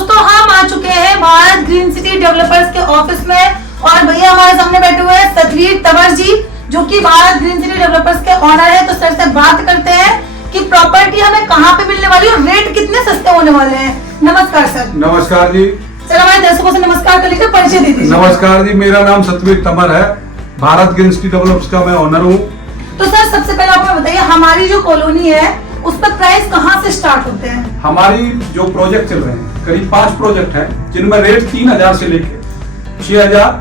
दोस्तों हम आ चुके हैं भारत ग्रीन सिटी डेवलपर्स के ऑफिस में और भैया हमारे सामने बैठे हुए हैं सतवीर तंवर जी, जो कि भारत ग्रीन सिटी डेवलपर्स के ऑनर है। तो सर से बात करते हैं कि प्रॉपर्टी हमें कहाँ पे मिलने वाली है और रेट कितने सस्ते होने वाले हैं। नमस्कार सर। नमस्कार जी। सर हमारे दर्शकों से नमस्कार कर लीजिए, परिचय दे दीजिए। नमस्कार जी, मेरा नाम सतवीर तंवर है, भारत ग्रीन सिटी डेवलपर्स का मैं ऑनर हूँ। तो सर सबसे पहले आप हमें बताइए हमारी जो कॉलोनी है उस पर प्राइस कहाँ से स्टार्ट होते हैं? हमारी जो प्रोजेक्ट चल रहे हैं करीब 5 प्रोजेक्ट हैं, जिनमें रेट 3000 से लेके 6000,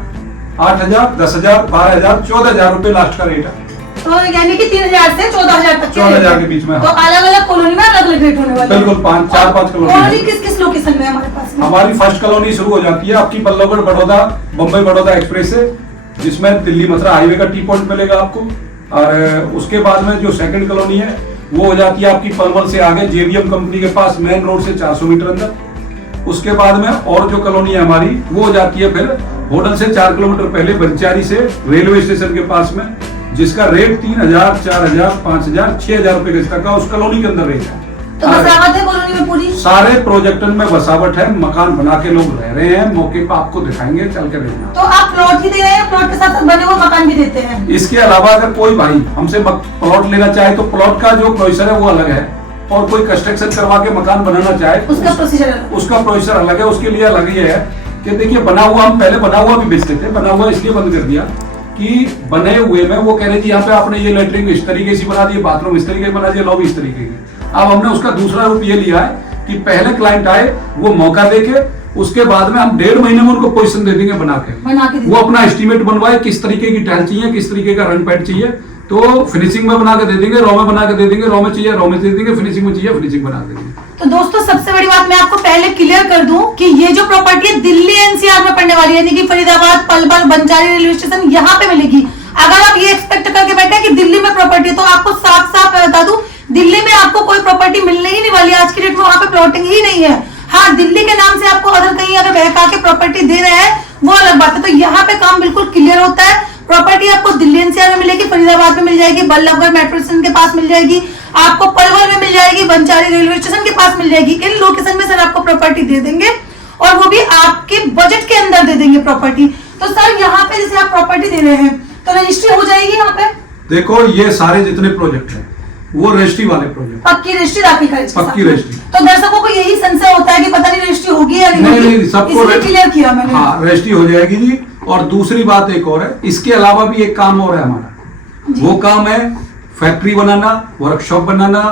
8000, 10000, 12000, 14000 रुपए लास्ट का रेट है। तो यानी कि 3000 से 14000 तक 14000 के बीच में। तो अलग अलग कॉलोनी में अलग अलग रेट होने वाले हैं। बिल्कुल 4-5 कॉलोनी किस किस लोकेशन में हमारे पास में? हमारी फर्स्ट कॉलोनी शुरू हो जाती है आपकी पल्लवगढ़ बड़ौदा, बम्बई बड़ौदा एक्सप्रेस से, जिसमें दिल्ली मथुरा हाईवे का टी पॉइंट मिलेगा आपको। और उसके बाद में जो सेकंड कॉलोनी है वो हो जाती है आपकी पलवल से आगे जेवीएम कंपनी के पास, मेन रोड से 400 मीटर अंदर। उसके बाद में और जो कॉलोनी है हमारी वो हो जाती है फिर होटल से 4 किलोमीटर पहले बंचारी से रेलवे स्टेशन के पास में, जिसका रेट 3000, 4000, 5000, 6000 रुपए गज तक का उस कॉलोनी के अंदर रेट है। तो बसावट है कॉलोनी में पूरी? सारे प्रोजेक्टन में बसावट है, मकान बना के लोग रह रहे हैं। मौके पर आपको दिखाएंगे, चल के देखना। तो आप प्लॉट ही दे रहे हैं, प्लॉट के साथ बने हुए मकान भी देते हैं? इसके अलावा अगर कोई भाई हमसे प्लॉट लेना चाहे तो प्लॉट का जो प्रोसीजर है वो अलग है, और कोई कंस्ट्रक्शन करवा के मकान बनाना चाहे उसका प्रोसीजर अलग है। उसके लिए अलग ये है कि देखिए बना हुआ, हम पहले बना हुआ भी बेचते थे, बना हुआ इसलिए बंद कर दिया कि बने हुए में वो कह रहे थे यहाँ पे आपने ये लेटरिन इस तरीके से बना दिए, बाथरूम इस तरीके से बना दिया, लॉबी इस तरीके की। अब हमने उसका दूसरा रूप ये लिया है कि पहले क्लाइंट आए, वो मौका देके, उसके बाद में हम 1.5 महीने में उनको पोजीशन दे देंगे बना के वो अपना एस्टीमेट बनवाए, किस तरीके की टाइल चाहिए, किस तरीके का रंग पैड चाहिए, तो फिनिशिंग में बना के दे देंगे, रॉ में बना के दे देंगे, रॉ में चाहिए रॉ में दे देंगे, फिनिशिंग में चाहिए फिनिशिंग बना देंगे। तो दोस्तों सबसे बड़ी बात मैं आपको पहले क्लियर कर दूं कि ये जो प्रॉपर्टी है दिल्ली एनसीआर में पड़ने वाली है, यानी कि फरीदाबाद, पलवल, बंचारी रेलवे स्टेशन यहाँ पे मिलेगी। अगर आप ये एक्सपेक्ट करके बैठे कि दिल्ली में प्रॉपर्टी, तो आपको साफ साफ बता दूं दिल्ली में आपको कोई प्रॉपर्टी मिलने ही नहीं वाली है। आज की डेट में वहां पे प्लॉटिंग ही नहीं है। हाँ, दिल्ली के नाम से आपको अगर कहीं अगर बहका के प्रॉपर्टी दे रहे हैं वो अलग बात है। तो यहाँ पे काम बिल्कुल क्लियर होता है। प्रॉपर्टी आपको दिल्ली एनसीआर में मिलेगी, फरीदाबाद में मिल जाएगी, बल्लभगढ़ मेट्रो स्टेशन के पास मिल जाएगी, आपको पलवल में मिल जाएगी, बंचारी रेलवे स्टेशन के पास मिल जाएगी। इन लोकेशन में सर आपको प्रॉपर्टी दे देंगे और वो भी आपके बजट के अंदर दे देंगे प्रॉपर्टी। तो सर यहाँ पे जैसे आप प्रॉपर्टी दे रहे हैं तो रजिस्ट्री हो जाएगी यहाँ पे? देखो ये सारे जितने प्रोजेक्ट हैं वो रजिस्ट्री वाले प्रोजेक्ट, पक्की रजिस्ट्री दाखिल करें। पक्की रजिस्ट्री। तो दर्शकों को यही संशय होता है कि पता नहीं रजिस्ट्री होगी या नहीं, सबको क्लियर किया मैंने। हाँ, रजिस्ट्री हो जाएगी जी। और दूसरी बात एक और है, इसके अलावा भी एक काम और है हमारा। वो काम है फैक्ट्री बनाना, वर्कशॉप बनाना,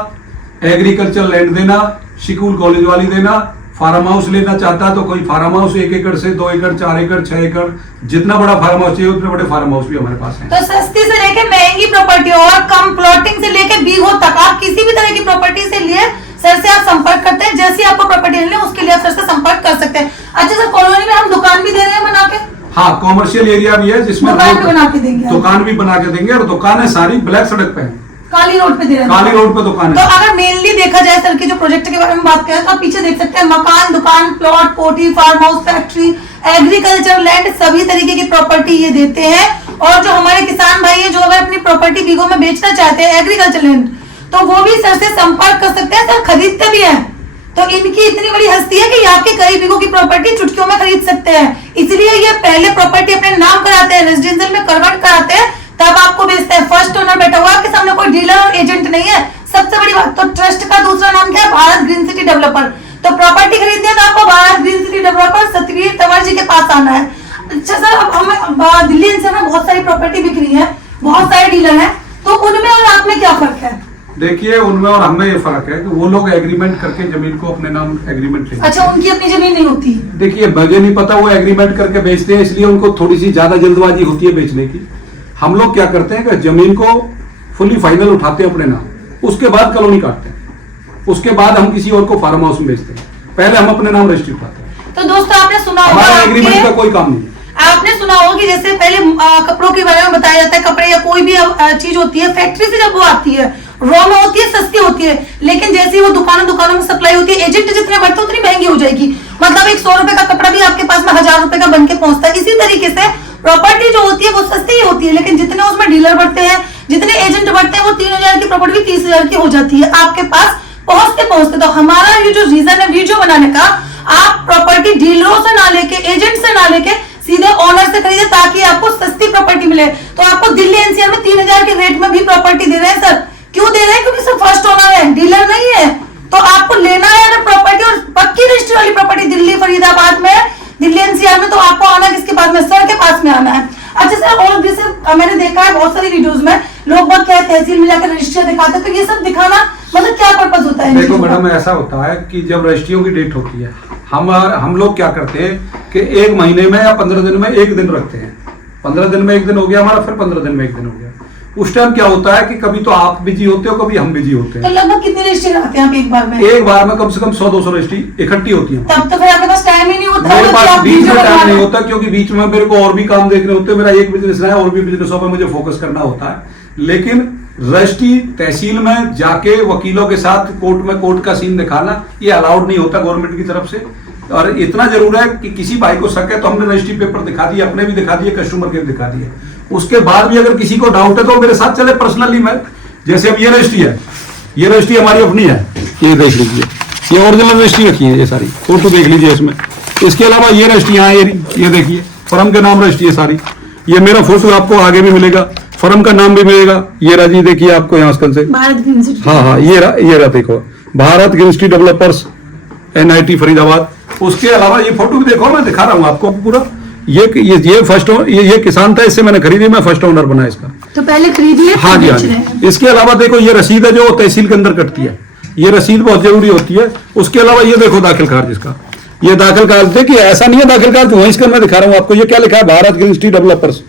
एग्रीकल्चर लैंड देना, स्कूल कॉलेज वाली देना, फार्म हाउस लेना चाहता है तो कोई फार्म हाउस 1 एकड़ से 2 एकड़, 4 एकड़, 6 एकड़, जितना बड़ा फार्म हाउस चाहिए उतने बड़े फार्म हाउस भी हमारे पास हैं। तो सस्ती से लेके महंगी प्रॉपर्टी और कम प्लॉटिंग से लेके बीघों तक आप किसी भी तरह की प्रॉपर्टी से लिए सर से आप संपर्क करते हैं। जैसी आपको प्रॉपर्टी लेनी है उसके लिए आप सर से संपर्क कर सकते हैं। अच्छा सर, कॉलोनी में हम दुकान भी दे रहे हैं बना के? हाँ, कॉमर्शियल एरिया भी है जिसमें दुकान भी बना के देंगे। दुकान भी बना के देंगे, और दुकानें सारी ब्लैक सड़क पे है, काली रोड पे दे रहे हैं। काली रोड पे दुकान है। तो अगर मेनली देखा जाए सर के जो प्रोजेक्ट के बारे में बात करें तो आप पीछे देख सकते हैं मकान, दुकान, प्लॉट, कोठी, farm house, factory, agriculture land, सभी तरीके की प्रॉपर्टी ये देते हैं। और जो हमारे किसान भाई है जो अगर अपनी प्रॉपर्टी बीघों में बेचना चाहते हैं एग्रीकल्चर लैंड, तो वो भी सर से संपर्क कर सकते हैं। सर खरीदते भी है, तो इनकी इतनी बड़ी हस्ती है कि आपके कई बीघों की प्रॉपर्टी चुटकियों में खरीद सकते हैं। इसलिए ये पहले प्रॉपर्टी अपने नाम कराते हैं, रेजिडेंशियल में कन्वर्ट कराते हैं, तब आपको बेचते हैं। फर्स्ट ओनर बैठा हुआ आपके सामने, कोई डीलर और एजेंट नहीं है। सबसे बड़ी बात, तो ट्रस्ट का दूसरा नाम क्या है? Bharat green city developer. तो प्रॉपर्टी खरीदनी है तो आपको Bharat green city developer Satveer Tanwar ji के पास आना है। अच्छा सर, अब हम दिल्ली एनसीआर में बहुत सारी प्रॉपर्टी बिक रही है, बहुत सारे डीलर हैं, तो उनमें और आप में क्या फर्क है? देखिए उनमें और हमें ये फर्क है कि वो लोग एग्रीमेंट करके जमीन को अपने नाम एग्रीमेंट लेते हैं। अच्छा, उनकी अपनी जमीन नहीं होती? देखिए मुझे नहीं पता, वो एग्रीमेंट करके बेचते हैं, इसलिए उनको थोड़ी सी ज्यादा जल्दबाजी होती है बेचने की। हम लोग क्या करते हैं कि जमीन को फुली फाइनल उठाते हैं अपने नाम, उसके बाद कॉलोनी काटते हैं, उसके बाद हम किसी और को फार्म हाउस में बेचते हैं, पहले हम अपने नाम रजिस्ट्री कराते हैं। तो दोस्तों आपने सुना होगा, हमारा एग्रीमेंट का कोई काम नहीं। आपने सुना होगा कि जैसे पहले कपड़ों के बारे में बताया जाता है, कपड़े या कोई भी चीज होती है फैक्ट्री से जब वो आती है रॉ में होती है, सस्ती होती है, लेकिन जैसे वो दुकानों में सप्लाई होती है, एजेंट जितने बढ़ते उतनी महंगी हो जाएगी। मतलब एक 100 रुपए का कपड़ा भी आपके पास में 1000 रुपए का बन के पहुंचता है। इसी तरीके से प्रॉपर्टी जो होती है वो सस्ती ही होती है, लेकिन जितने उसमें डीलर बढ़ते हैं, जितने एजेंट बढ़ते हैं, वो 3000 की प्रॉपर्टी भी 30000 की हो जाती है आपके पास पहुंचते पहुंचते। तो हमारा ये जो रीजन है वीडियो बनाने का, आप प्रॉपर्टी डीलरों से ना लेके, एजेंट से ना लेके, सीधे ओनर से खरीदे ताकि आपको सस्ती प्रॉपर्टी मिले। तो आपको दिल्ली एनसीआर में 3000 के रेट में भी प्रॉपर्टी दे रहे हैं सर। क्यों दे रहे हैं? क्योंकि सर फर्स्ट ओनर है, डीलर नहीं है। तो आपको लेना है अगर प्रॉपर्टी और पक्की रजिस्ट्री वाली प्रॉपर्टी दिल्ली फरीदाबाद में, दिल्ली एनसीआर में, तो आपको आना किसके पास में? सर के पास में आना है। अच्छा सर, और जैसे मैंने देखा है बहुत सारी वीडियोस में लोग बात क्या है, तहसील में जाकर रजिस्ट्री दिखाते हैं, तो ये सब दिखाना मतलब क्या पर्पस होता है? देखो मैडम, ऐसा होता है कि जब रजिस्ट्रियों की डेट होती है, हम लोग क्या करते हैं कि 1 महीने में या 15 दिन में 1 दिन रखते हैं। 15 दिन में 1 दिन हो गया हमारा, फिर 15 दिन में 1 दिन हो गया। उस टाइम क्या होता है कि कभी तो आप बिजी होते हो, कभी हम बिजी होते तो हैं। लगभग कितनी रजिस्ट्री कराते हैं आप एक बार में? एक बार में कम से कम 100-200 रजिस्ट्री इकट्ठी होती है। तब तो फिर आपके पास टाइम ही नहीं होता। मेरे कि पास आप बीच में वीडियो टाइम बना नहीं लो। होता, क्योंकि बीच में मेरे को और भी काम देखने होते हैं। मेरा एक बिजनेस है और भी बिजनेसों पे मुझे फोकस करना होता है। लेकिन रजिस्ट्री तहसील में जाके वकीलों के साथ कोर्ट का सीन दिखाना ये अलाउड नहीं होता गवर्नमेंट की तरफ से। और इतना जरूर है कि किसी भाई को शक है तो हमने रजिस्ट्री पेपर दिखा दिए, अपने भी दिखा दिए, कस्टमर के भी दिखा दिए। उसके बाद भी अगर किसी को डाउट है तो मेरे साथ चले पर्सनली। मैं जैसे अब ये रजिस्ट्री है, ये रजिस्ट्री हमारी अपनी है, ये देख लीजिए, ये ओरिजिनल रजिस्ट्री रखी है, ये सारी फोटो देख लीजिए इसमें। इसके अलावा ये रजिस्ट्री है, ये देखिए फर्म के नाम रजिस्ट्री है सारी। ये मेरा फोटो आपको आगे भी मिलेगा, फर्म का नाम भी मिलेगा। ये राजी देखिए आपको यहाँ से, भारत ग्रीन सिटी। हाँ, ये रहा देखो, Bharat green city developers NIT Faridabad. उसके अलावा ये फोटो भी देखो, मैं दिखा रहा हूँ आपको पूरा। ये फर्स्ट ये किसान था, इससे मैंने खरीदी, मैं फर्स्ट ओनर बना इसका। तो पहले खरीदिए, हाँ जी, हाँ जी। इसके अलावा देखो ये रसीद है जो तहसील के अंदर कटती है, ये रसीद बहुत जरूरी होती है। उसके अलावा ये देखो दाखिल खारिज इसका, ये दाखिल खारिज देखिए, ऐसा नहीं है दाखिल खारिज वहीं इसका मैं दिखा रहा हूँ आपको। ये क्या लिखा है? Bharat green city developers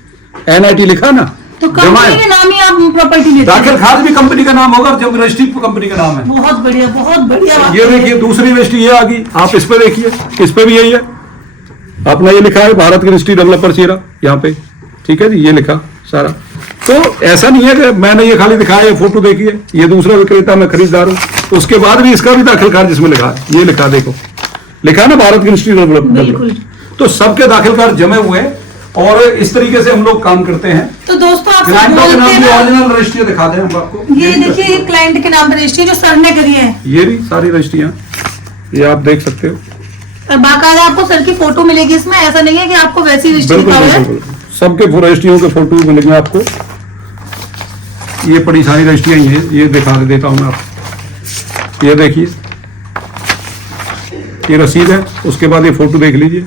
NIT लिखा ना, तो कंपनी के नाम ही आप प्रॉपर्टी लेते हैं। दाखिल खारिज भी कंपनी का नाम होगा जब रजिस्ट्री कंपनी का नाम है। बहुत बढ़िया, बहुत बढ़िया। ये देखिए दूसरी रजिस्ट्री ये आ गई, आप इस पे देखिए, इस पे भी यही है अपना, ये लिखा है भारत ग्रीन सिटी डेवलपर्स यहाँ पे, ठीक है जी, ये लिखा सारा। तो ऐसा नहीं है कि मैंने ये खाली दिखाया, ये फोटो देखिए, ये दूसरा विक्रेता, मैं खरीदार हूँ। उसके बाद भी इसका भी दाखिल खारिज इसमें लिखा है, ये लिखा देखो, लिखा है ना भारत ग्रीन सिटी डेवलपर्स। तो सबके दाखिल खारिज जमे हुए और इस तरीके से हम लोग काम करते हैं। तो दोस्तों आप ओरिजिनल रजिस्ट्री दिखा दें हम आपको। ये देखिए क्लाइंट के नाम पर रजिस्ट्री जो सर ने करी है, ये भी सारी रजिस्ट्रियां ये आप देख सकते हो। और बाकायदा आपको सर की फोटो मिलेगी इसमें, ऐसा नहीं है कि आपको वैसी रजिस्ट्री बिल्कुल सबके रजिस्ट्रियों के फोटो मिलेंगे आपको। ये बड़ी सारी रजिस्ट्रियां ये दिखा देता हूं मैं आपको। ये देखिए, ये रसीद है, उसके बाद ये फोटो देख लीजिए।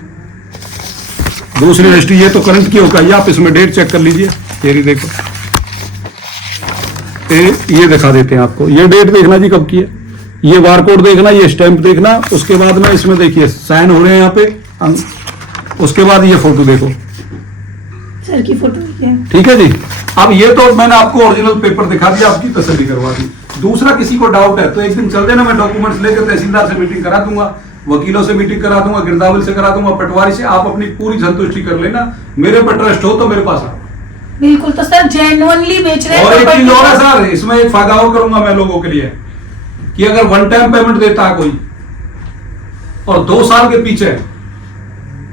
दूसरी रजिस्ट्री ये तो करंट की होगा, ये आप इसमें डेट चेक कर लीजिए। ये देखो, ये दिखा देते हैं आपको, ये डेट देखना जी कब की है, ये बारकोड देखना, ये स्टैंप देखना। उसके बाद में इसमें देखिए साइन हो रहे हैं यहाँ पे। उसके बाद ये फोटो देखो, सर की फोटो देखिए, ठीक है जी। अब ये तो मैंने आपको ओरिजिनल पेपर दिखा दिया, आपकी तसल्ली करवा दी। दूसरा किसी को डाउट है तो एक दिन चल देना, मैं डॉक्यूमेंट्स लेकर तहसीलदार से मीटिंग करा दूंगा, वकीलों से मीटिंग करा दूंगा, गिरदावरी से करा दूंगा, पटवारी से। आप अपनी पूरी संतुष्टि कर लेना। मेरे पर ट्रस्ट हो तो मेरे पास आओ। बिल्कुल। तो सर जेन्युइनली बेच रहे हैं। और एक चीज और है सर, इसमें एक फायदा और करूंगा मैं लोगों के लिए, कि अगर वन टाइम पेमेंट देता है कोई और 2 साल के पीछे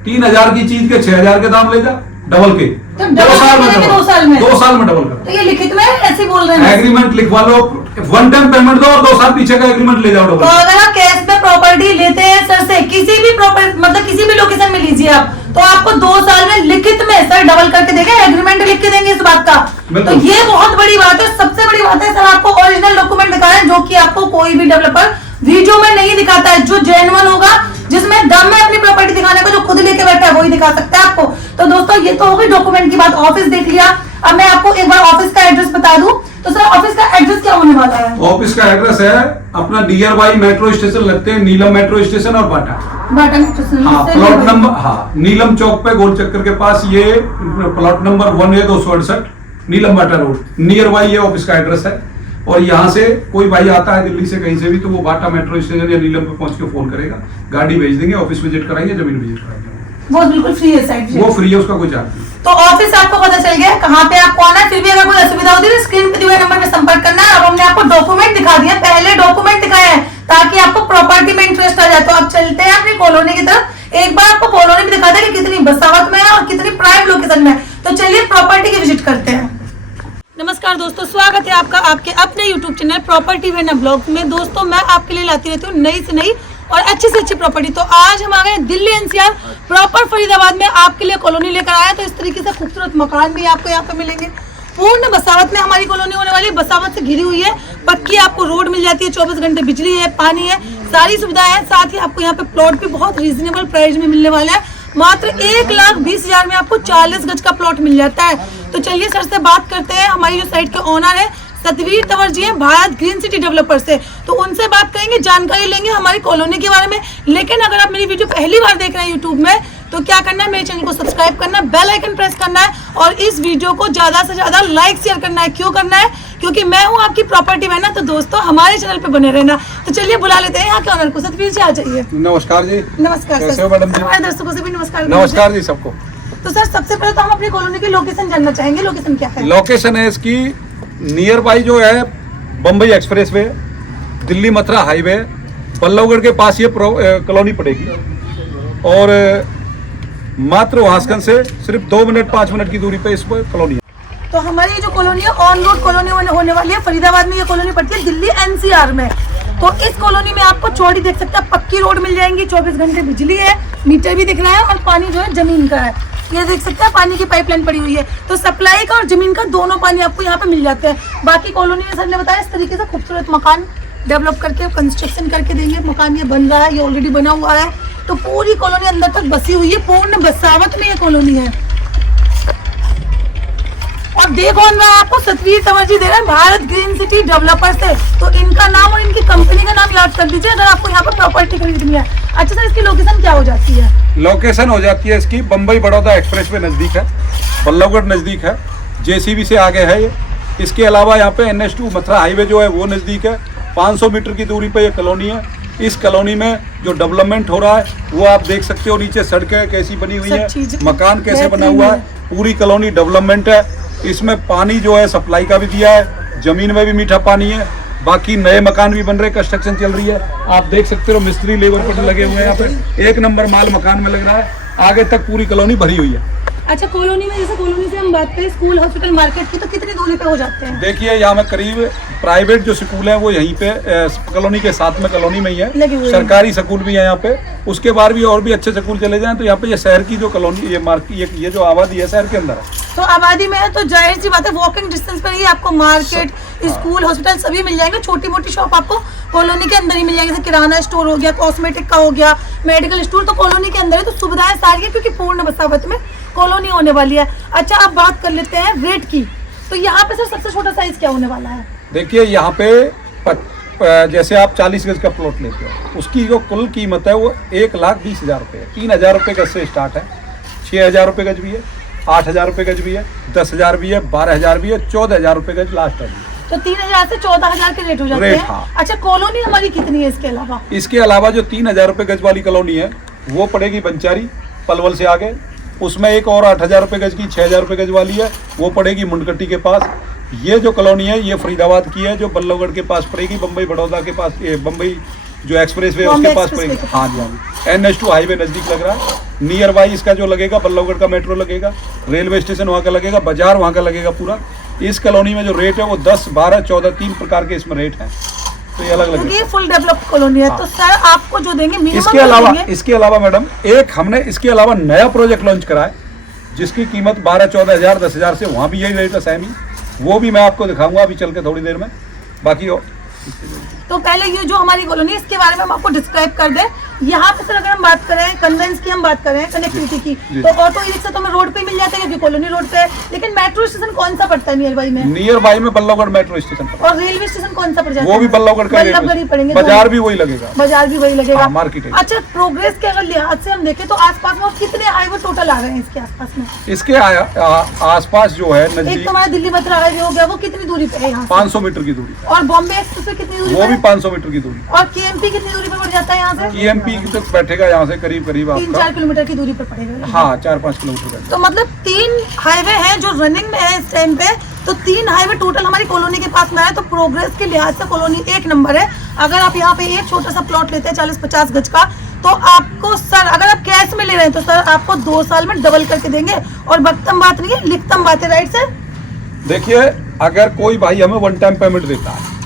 3000 की चीज के 6000 के दाम ले जा, डबल के, तो 2 साल में 2 साल में डबल कर। तो ये लिखित में ऐसे बोल रहे हैं, एग्रीमेंट लिखवा लो, वन टाइम पेमेंट दो और 2 साल पीछे का एग्रीमेंट ले जाओ डबल। तो अगर आप कैश में प्रॉपर्टी लेते हैं सर से, किसी भी प्रॉपर्टी मतलब किसी भी लोकेशन में लीजिए आप, तो आपको 2 साल में लिखित में सर डबल करके देंगे, एग्रीमेंट लिख के देंगे इस बात का। तो ये बहुत बड़ी बात है, सबसे बड़ी बात है सर, आपको ओरिजिनल डॉक्यूमेंट दिखा रहे हैं, जो कि आपको कोई भी डेवलपर वीडियो में नहीं दिखाता है। जो जेन्युइन होगा, जिसमें दम है अपनी प्रॉपर्टी दिखाने को, जो खुद लेके बैठा है वही दिखा सकता है आपको। तो दोस्तों ये तो हो गई डॉक्यूमेंट की बात, ऑफिस देख लिया। अब मैं आपको एक बार ऑफिस का एड्रेस बता दूं, तो सर ऑफिस का एड्रेस क्या होने वाला है? ऑफिस का एड्रेस है अपना नियर बाई मेट्रो स्टेशन लगते हैं, नीलम मेट्रो स्टेशन और बाटा स्टेशन। हाँ, प्लॉट नंबर, हाँ, नीलम चौक पे गोल चक्कर के पास, ये plot number 1A 268 Neelam Bata road, near by ये ऑफिस का एड्रेस है। और यहाँ से कोई भाई आता है दिल्ली से कहीं से भी, तो वो बाटा मेट्रो स्टेशन या नीलम पे पहुंच के फोन करेगा, गाड़ी भेज देंगे, ऑफिस विजिट कराएंगे, जमीन विजिट कराएंगे। वो बिल्कुल फ्री है साइट, वो फ्री है, उसका कोई चार्ज नहीं। तो ऑफिस आपको पता चल गया कहाँ पे आपको आना है। फिर भी अगर कोई असुविधा होती है स्क्रीन पे दिए हुए नंबर पे संपर्क करना है। अब हमने आपको डॉक्यूमेंट दिखा दिया, पहले डॉक्यूमेंट दिखाया है ताकि आपको प्रॉपर्टी में इंटरेस्ट आ जाए। तो अब चलते हैं अपनी कॉलोनी की तरफ। एक बार आपको कॉलोनी भी दिखा दें कि कितनी बसावत में है और कितनी प्राइम लोकेशन में है। तो चलिए प्रॉपर्टी की विजिट करते हैं। नमस्कार दोस्तों, स्वागत है आपका आपके अपने YouTube चैनल प्रॉपर्टी वे ब्लॉग में। दोस्तों मैं आपके लिए लाती रहती हूँ नई से नई और अच्छी से अच्छी प्रॉपर्टी। तो आज हम आ गए दिल्ली एनसीआर प्रॉपर फरीदाबाद में आपके लिए कॉलोनी लेकर आए। तो इस तरीके से खूबसूरत मकान भी आपको यहाँ पे मिलेंगे। पूर्ण बसावत में हमारी कॉलोनी होने वाली है, बसावत से घिरी हुई है, पक्की आपको रोड मिल जाती है, 24 घंटे बिजली है, पानी है, सारी सुविधाएं हैं। साथ ही आपको यहाँ पे प्लॉट भी बहुत रीजनेबल प्राइस में मिलने वाला है। मात्र 1,20,000 में आपको 40 गज का प्लॉट मिल जाता है। तो चलिए सर से बात करते हैं। हमारी जो साइट के ओनर है सतवीर तंवर जी हैं, भारत ग्रीन सिटी डेवलपर से। तो उनसे बात करेंगे, जानकारी लेंगे हमारी कॉलोनी के बारे में। लेकिन अगर आप मेरी वीडियो पहली बार देख रहे हैं यूट्यूब में, तो क्या करना है, मेरे चैनल को सब्सक्राइब करना है, बेल आइकन प्रेस करना है और इस वीडियो को ज्यादा से ज्यादा लाइक शेयर करना है। क्यों करना है? क्योंकि मैं हूँ आपकी प्रॉपर्टी मैन। तो दोस्तों हमारे चैनल पे बने रहना। तो चलिए बुला लेते हैं यहाँ के ऑनर को। सतवीर जी आ जाइए। नमस्कार जी। नमस्कार कैसे सर। हो मैडम जी? हमारे दर्शकों से भी नमस्कार। नमस्कार जी सबको। तो सर सबसे पहले तो हम अपनी कॉलोनी की लोकेशन जानना चाहेंगे। लोकेशन क्या है? लोकेशन है इसकी नियर बाई जो है Bombay express way, Delhi Mathura highway, Ballabhgarh के पास ये कॉलोनी पड़ेगी और मात्र वहासगंज से सिर्फ 2 मिनट 5 मिनट की दूरी पे इस पर कॉलोनी है। तो हमारी ये जो कॉलोनी है ऑन रोड कॉलोनी होने वाली है। फरीदाबाद में ये कॉलोनी पड़ती है, दिल्ली एनसीआर में। तो इस कॉलोनी में आपको चौड़ी देख सकते हैं, पक्की रोड मिल जाएंगी, 24 घंटे बिजली है, मीटर भी दिख रहा है और पानी जो है जमीन का है। ये देख सकते हैं पानी की पाइपलाइन पड़ी हुई है। तो सप्लाई का और जमीन का दोनों पानी आपको यहाँ पे मिल जाते हैं। बाकी कॉलोनी में सर ने बताया इस तरीके से खूबसूरत मकान डेवलप करके कंस्ट्रक्शन करके देंगे। मकान ये बन रहा है, ये ऑलरेडी बना हुआ है। तो पूरी कॉलोनी अंदर तक बसी हुई है, पूर्ण बसावत में ये कॉलोनी है। और दे कौन रहा है आपको? सतवीर तंवर जी दे रहे हैं, भारत ग्रीन सिटी डेवलपर से। तो इनका नाम और इनकी कंपनी का नाम याद कर दीजिए अगर आपको यहाँ पर प्रॉपर्टी खरीदनी है। अच्छा सर, इसकी लोकेशन क्या हो जाती है? लोकेशन हो जाती है इसकी बम्बई बड़ौदा एक्सप्रेस वे नज़दीक है, बल्लभगढ़ नज़दीक है, जेसीबी से आगे है ये। इसके अलावा यहाँ पे NH2 मथुरा हाईवे जो है वो नज़दीक है। 500 मीटर की दूरी पे ये कॉलोनी है। इस कॉलोनी में जो डेवलपमेंट हो रहा है वो आप देख सकते हो। नीचे सड़कें कैसी बनी हुई है, मकान कैसे बना हुआ है, पूरी कॉलोनी डेवलपमेंट है। इसमें पानी जो है सप्लाई का भी दिया है, जमीन में भी मीठा पानी है। बाकी नए मकान भी बन रहे, कंस्ट्रक्शन चल रही है। आप देख सकते हो मिस्त्री लेबर पर लगे हुए हैं यहाँ पे। 1 नंबर माल मकान में लग रहा है। आगे तक पूरी कॉलोनी भरी हुई है। अच्छा, कॉलोनी में जैसे कॉलोनी से हम बात करें स्कूल हॉस्पिटल मार्केट की, तो कितनी दूरी पे हो जाते हैं? देखिए यहाँ में करीब प्राइवेट जो स्कूल है वो यहीं पे कॉलोनी के साथ में कॉलोनी में ही है, सरकारी स्कूल भी है यहाँ पे। उसके बाद भी और भी अच्छे स्कूल चले जाएं तो यहाँ पे ये शहर की जो कॉलोनी ये जो आबादी है शहर के अंदर है। तो आबादी में है तो जाहिर सी बात है वॉकिंग डिस्टेंस पर ही आपको मार्केट, स्कूल, हॉस्पिटल सभी मिल जाएंगे। छोटी मोटी शॉप आपको कॉलोनी के अंदर ही मिल जाएंगे, जैसे किराना स्टोर हो गया, कॉस्मेटिक का हो गया, मेडिकल स्टोर, तो कॉलोनी के अंदर है। तो सुविधाएं सारी है क्योंकि पूर्ण बसावत में कॉलोनी होने वाली है। अच्छा, अब बात कर लेते हैं रेट की। तो यहाँ पे सर सबसे छोटा साइज क्या होने वाला है? देखिए यहाँ पे जैसे आप 40 गज का प्लॉट लेते हो, उसकी जो कुल कीमत है वो 1,20,000 रुपये है। 3,000 रुपये गज से स्टार्ट है, 6,000 रुपये गज भी है, 8,000 रुपये गज भी है, 10,000 भी है, 12,000 भी है, 14,000 रुपये गज लास्ट है। तो 3,000 से 14,000 के रेट हो जाते हैं। हाँ। अच्छा, कॉलोनी हमारी कितनी है इसके अलावा? इसके अलावा जो 3,000 रुपये गज वाली कॉलोनी है वो पड़ेगी बंचारी पलवल से आगे। उसमें एक और 8,000 रुपये गज की 6,000 रुपये गज वाली है, वो पड़ेगी मुंडकट्टी के पास। ये जो कॉलोनी है ये फरीदाबाद की है, जो बल्लभगढ़ के पास पड़ेगी, बम्बई बड़ौदा के पास, बम्बई जो एक्सप्रेस वे उसके पास पड़ेगी। हाँ जी, हाँ जी, NH2 हाईवे नज़दीक लग रहा है। नियर बाई इसका जो लगेगा, बल्लभगढ़ का मेट्रो लगेगा, रेलवे स्टेशन वहाँ का लगेगा, बाजार वहाँ का लगेगा पूरा। इस कॉलोनी में जो रेट है वो 10, 12, 14, 3 प्रकार के इसमें रेट हैं। तो ये अलग अलग, ये फुल डेवलप्ड कॉलोनी है। तो सर आपको जो देंगे मिनिमम इसके अलावा मैडम एक हमने इसके अलावा नया प्रोजेक्ट लॉन्च करा है जिसकी कीमत 12-14 हज़ार 10,000 से, वहाँ भी यही रेट है सेम ही। वो भी मैं आपको दिखाऊंगा अभी चल के थोड़ी देर में। बाकी तो पहले ये जो हमारी कॉलोनी है इसके बारे में हम आपको डिस्क्राइब कर दें। यहाँ पे सर अगर हम बात करें कन्वेंस की, हम बात करें कनेक्टिविटी की, तो ऑटो ई रिक्शा तो हमें रोड पे मिल जाता है क्योंकि कॉलोनी रोड पे है। लेकिन मेट्रो स्टेशन कौन सा पड़ता है नियर बाई में? नियर बाई में बल्लभगढ़ मेट्रो स्टेशन। और रेलवे स्टेशन कौन सा पड़ जाता है? वो भी बल्लभगढ़ का ही पड़ेंगे। बाजार भी वही लगेगा। बाजार भी वही लगेगा, मार्केट है। अच्छा, प्रोग्रेस के अगर लिहाज से हम देखें तो आसपास में कितने हाईवे टोटल आ रहे हैं इसके आसपास में? इसके आसपास जो है एक तो हमारा दिल्ली मथुरा हाईवे हो गया, वो कितनी दूरी पे है? 500 मीटर की दूरी। और बॉम्बे एक्सप्रेस पे कितनी दूरी? वो भी 500 मीटर की दूरी। और KMP कितनी दूरी पे पड़ जाता है यहाँ से? KMP तक बैठेगा यहाँ से करीब 3-4 किलोमीटर की दूरी पर पड़ेगा। हाँ, 4-5 किलोमीटर। तो मतलब 3 हाईवे हैं जो रनिंग में है इस टाइम पे। तो 3 हाईवे टोटल हमारी कॉलोनी के पास में है। तो प्रोग्रेस के लिहाज से कॉलोनी 1 नंबर है। अगर आप यहाँ पे एक छोटा सा प्लॉट लेते हैं 40-50 गज का, तो आपको सर अगर आप कैश में ले रहे हैं तो सर आपको 2 साल में डबल करके देंगे। और बक्तम बात नहीं है, लिखतम बात है, राइट सर? देखिए, अगर कोई भाई हमें 1 टाइम पेमेंट देता है,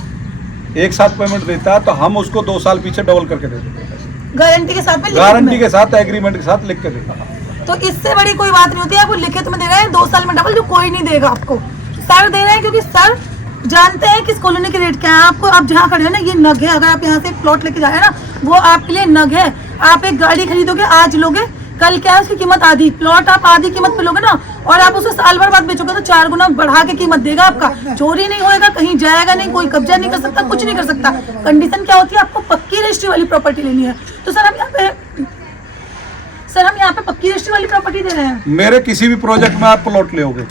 एक साथ पेमेंट देता है, तो हम उसको 2 साल पीछे डबल करके दे देते हैं। गारंटी के साथ में, गारंटी के साथ, एग्रीमेंट के साथ लिख के देगा। तो इससे बड़ी कोई बात नहीं होती है। आपको लिखित में दे रहे हैं 2 साल में डबल, जो कोई नहीं देगा आपको। सर दे रहे हैं क्योंकि सर जानते हैं कि इस कॉलोनी के रेट क्या है। आपको आप जहाँ खड़े हैं ना, ये नग है। अगर आप यहाँ से एक प्लॉट लेके जाए ना, वो आपके लिए नग है। आप एक गाड़ी खरीदोगे, आज लोगे, कल क्या है उसकी कीमत आधी, प्लॉट आप आधी कीमत पे लोगे ना, और आप उसे साल भर बाद बेचोगे तो 4 गुना बढ़ा के कीमत देगा आपका। चोरी नहीं होएगा, कहीं जाएगा नहीं, कोई कब्जा नहीं कर सकता, कुछ नहीं कर सकता। कंडीशन क्या होती है, आपको पक्की रजिस्ट्री वाली प्रॉपर्टी लेनी है। तो सर हम यहाँ पे पक्की रजिस्ट्री वाली प्रॉपर्टी दे रहे हैं। मेरे किसी भी प्रोजेक्ट में आप प्लॉट लेोगे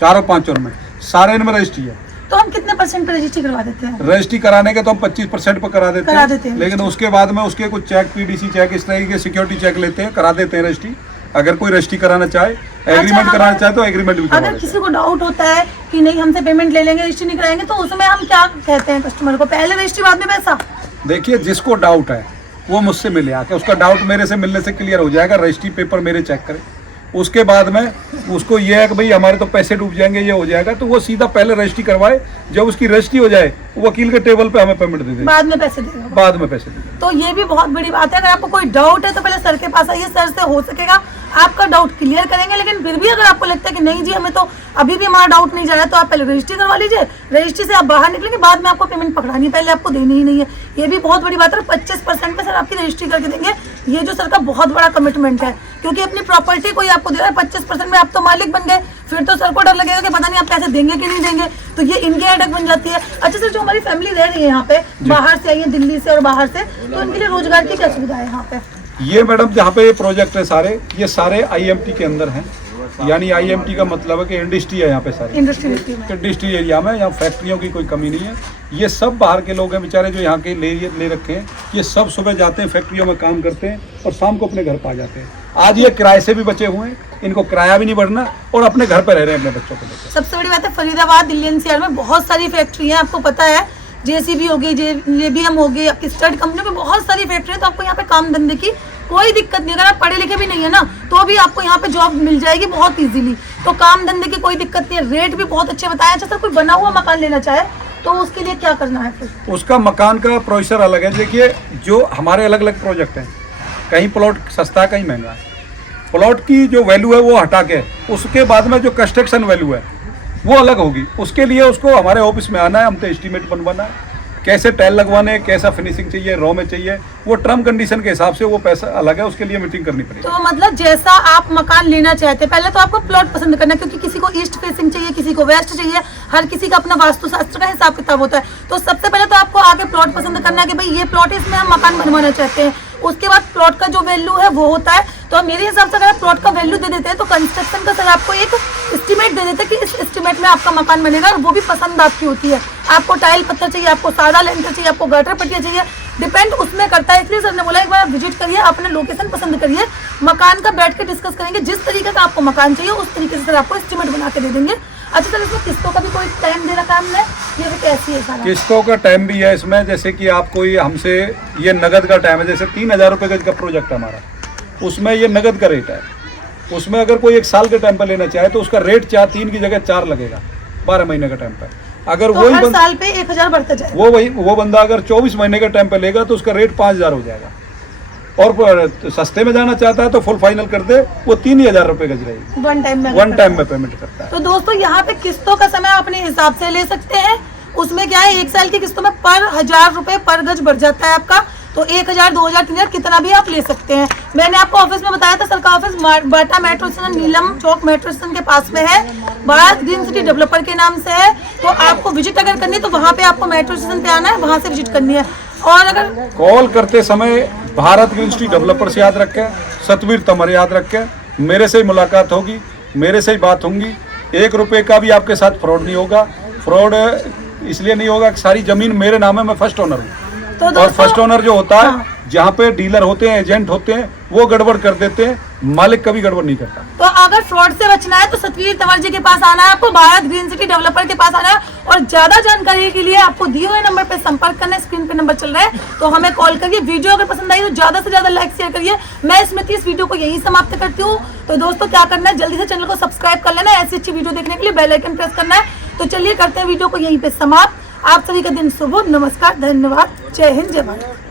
4-5 में, सारे इनमें रजिस्ट्री है। तो हम कितने % पे रजिस्ट्री करवा देते हैं? रजिस्ट्री कराने के तो हम 25% पे करा देते हैं, लेकिन उसके बाद में उसके कुछ चेक, पीडीसी चेक, इस तरह के सिक्योरिटी चेक लेते हैं, करा देते हैं रजिस्ट्री। अगर कोई रजिस्ट्री कराना चाहे, एग्रीमेंट कराना चाहे तो एग्रीमेंट भी अगर किसी को डाउट होता है कि नहीं हमसे पेमेंट ले लेंगे, रजिस्ट्री नहीं कराएंगे, तो उसमें हम क्या कहते हैं कस्टमर को, पहले रजिस्ट्री बाद में पैसा? देखिए, जिसको डाउट है वो मुझसे मिले आके, उसका डाउट मेरे से मिलने से क्लियर हो जाएगा। रजिस्ट्री पेपर मेरे चेक करें, उसके बाद में उसको ये है कि भाई हमारे तो पैसे डूब जाएंगे, ये हो जाएगा, तो वो सीधा पहले रजिस्ट्री करवाए। जब उसकी रजिस्ट्री हो जाए, वकील के टेबल पे हमें पेमेंट दे दे, बाद में पैसे देगा, बाद में पैसे देगा। तो ये भी बहुत बड़ी बात है। अगर आपको कोई डाउट है तो पहले सर के पास आइए, सर से हो सकेगा आपका डाउट क्लियर करेंगे। लेकिन फिर भी अगर आपको लगता है कि नहीं जी हमें तो अभी भी हमारा डाउट नहीं जा रहा है, तो आप पहले रजिस्ट्री करवा लीजिए। रजिस्ट्री से आप बाहर निकलेंगे, बाद में आपको पेमेंट पकड़ानी, पहले आपको देनी ही नहीं है। ये भी बहुत बड़ी बात है। 25% पे सर आपकी रजिस्ट्री करके देंगे। ये जो सर का बहुत बड़ा कमिटमेंट है, क्योंकि अपनी प्रॉपर्टी कोई आपको दे रहा है 25% में, आप तो मालिक बन गए। फिर तो सर को डर लगेगा कि पता नहीं आप पैसे देंगे कि नहीं देंगे, तो ये इनकी हेडेक बन जाती है। अच्छा सर, जो हमारी फैमिली रह रही है यहाँ पे, बाहर से आई है, दिल्ली से और बाहर से, तो इनके लिए रोजगार की क्या सुविधा है यहाँ पे? ये मैडम, जहाँ पे ये प्रोजेक्ट है सारे, ये सारे आईएमटी के अंदर हैं। यानी आईएमटी का मतलब है कि इंडस्ट्री है यहाँ पे सारी, इंडस्ट्री एरिया में, यहाँ फैक्ट्रियों की कोई कमी नहीं है। ये सब बाहर के लोग हैं बेचारे, जो यहाँ के ले रखे हैं। ये सब सुबह जाते हैं फैक्ट्रियों में काम करते हैं और शाम को अपने घर पर आ जाते हैं। आज ये किराए से भी बचे हुए हैं, इनको किराया भी नहीं बढ़ना, और अपने घर पर रह रहे हैं अपने बच्चों को लेकर। सबसे बड़ी बात है, फरीदाबाद, दिल्ली एनसीआर में बहुत सारी फैक्ट्री है, आपको पता है। जेसीबी होगी, जेबीएम होगी, आपकी स्टड कंपनियों में बहुत सारी फैक्ट्री है। तो आपको यहाँ पे काम धंधे की कोई दिक्कत नहीं। अगर आप पढ़े लिखे भी नहीं है ना, तो भी आपको यहाँ पे जॉब मिल जाएगी बहुत इजीली। तो काम धंधे की कोई दिक्कत नहीं है, रेट भी बहुत अच्छे बताया। अच्छा सर, कोई बना हुआ मकान लेना चाहे तो उसके लिए क्या करना है फिर? उसका मकान का प्रोसेसर अलग है। देखिए, जो हमारे अलग अलग प्रोजेक्ट हैं, कहीं प्लॉट सस्ता है, कहीं महंगा है। प्लॉट की जो वैल्यू है वो हटा के उसके बाद में जो कंस्ट्रक्शन वैल्यू है वो अलग होगी। उसके लिए उसको हमारे ऑफिस में आना है, हमसे एस्टीमेट बनवाना है, कैसे टाइल लगवाने, कैसा फिनिशिंग चाहिए, रॉ में चाहिए, वो टर्म कंडीशन के हिसाब से वो पैसा अलग है, उसके लिए मीटिंग करनी पड़ेगी। तो मतलब जैसा आप मकान लेना चाहते हैं, पहले तो आपको प्लॉट पसंद करना है, क्योंकि किसी को ईस्ट फेसिंग चाहिए, किसी को वेस्ट चाहिए, हर किसी का अपना वास्तुशास्त्र का हिसाब किताब होता है। तो सबसे पहले तो आपको आगे प्लॉट पसंद करना है कि भाई ये प्लॉट है, इसमें हम मकान बनवाना चाहते हैं। उसके बाद प्लॉट का जो वैल्यू है वो होता है। तो मेरे हिसाब से अगर आप प्लॉट का वैल्यू दे देते हैं, तो कंस्ट्रक्शन का सर आपको एक एस्टीमेट दे देते हैं कि इस एस्टीमेट में आपका मकान बनेगा, और वो भी पसंद आपकी होती है। आपको टाइल पत्थर चाहिए, आपको सादा लेंटर चाहिए, आपको गटर पट्टियाँ चाहिए, डिपेंड उसमें करता है। इसलिए सर ने बोला एक बार आप विजिट करिए, अपने लोकेशन पसंद करिए, मकान का बैठ के डिस्कस करेंगे। जिस तरीके का आपको मकान चाहिए उस तरीके से सर आपको एस्टीमेट बना के दे देंगे। अच्छा सर, इसमें किस्तों का भी कोई टाइम दे रखा है हमने, ये भी कैसी है सारा? किस्तों का टाइम भी है इसमें। जैसे कि आप कोई हमसे, ये नगद का टाइम है, जैसे 3000 रुपये गज का प्रोजेक्ट है हमारा, उसमें ये नगद का रेट है। उसमें अगर कोई 1 साल के टाइम पर लेना चाहे तो उसका रेट 3 की जगह 4 लगेगा 12 महीने का टाइम पर। अगर तो वही हर साल पे 1000 बढ़ता जाएगा। वो बंदा अगर 24 महीने का टाइम पे लेगा तो उसका रेट 5000 हो जाएगा। और सस्ते में जाना चाहता है तो फुल फाइनल कर दे, वो 3000 रुपये गज रहेगी, वन टाइम में पेमेंट करता है। तो दोस्तों, यहाँ पे किस्तों का समय अपने हिसाब से ले सकते हैं। उसमें क्या है, 1 साल की किस्तों में पर 1000 रुपये पर गज बढ़ जाता है आपका। तो 1000, 2000, 3000 कितना भी आप ले सकते हैं। मैंने आपको ऑफिस में बताया था, सर का ऑफिस बाटा मेट्रो स्टेशन, नीलम चौक मेट्रो स्टेशन के पास में है, भारत ग्रीन सिटी डेवलपर के नाम से है। तो आपको विजिट अगर करनी है तो वहाँ पे आपको मेट्रो स्टेशन पे आना है, वहाँ से विजिट करनी है। और अगर कॉल करते समय भारत ग्रीन सिटी डेवलपर से याद रखें, सतवीर तमर याद रखें, मेरे से ही मुलाकात होगी, मेरे से ही बात होंगी। 1 रुपये का भी आपके साथ फ्रॉड नहीं होगा। फ्रॉड इसलिए नहीं होगा कि सारी जमीन मेरे नाम है, मैं फर्स्ट ओनर हूँ। तो और फर्स्ट ओनर जो होता है, जहाँ पे डीलर होते हैं, एजेंट होते हैं, वो गड़बड़ कर देते हैं, मालिक कभी गड़बड़ नहीं करता। तो अगर फ्रॉड से बचना है तो सतवीर तंवर जी के पास आना है, आपको भारत ग्रीन सिटी डेवलपर के पास आना है। और ज्यादा जानकारी के लिए आपको दिए हुए नंबर पे संपर्क करना है, स्क्रीन पे नंबर चल रहा है, तो हमें कॉल करिए। वीडियो अगर पसंद आई तो ज्यादा से ज्यादा लाइक शेयर करिए। मैं स्मृति इस वीडियो को यहीं समाप्त करती हूँ। तो दोस्तों, क्या करना है, जल्दी से चैनल को सब्सक्राइब कर लेना, ऐसी अच्छी वीडियो देखने के लिए बेल आइकन प्रेस करना है। तो चलिए करते हैं वीडियो को यहीं पे समाप्त। आप सभी का दिन शुभ हो। नमस्कार, धन्यवाद, जय हिंद, जय भारत।